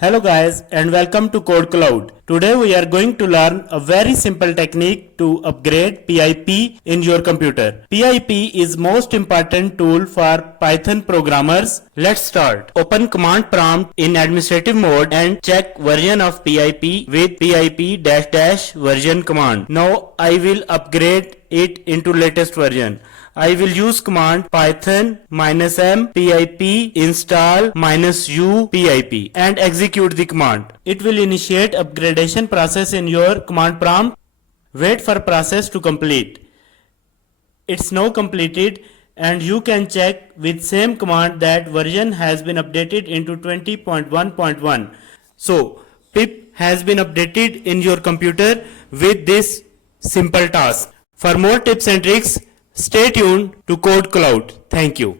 Hello guys and welcome to Code Cloud. Today we are going to learn a very simple technique to upgrade PIP in your computer. PIP is most important tool for Python programmers. Let's start. Open command prompt in administrative mode and check version of PIP with pip version command. Now I will upgrade it into latest version. I will use command python -m pip install -u pip and execute the command. It will initiate upgradation process in your command prompt. Wait for process to complete. It's now completed and you can check with same command that version has been updated into 20.1.1. So pip has been updated in your computer with this simple task. For more tips and tricks, stay tuned to Code Cloud. Thank you.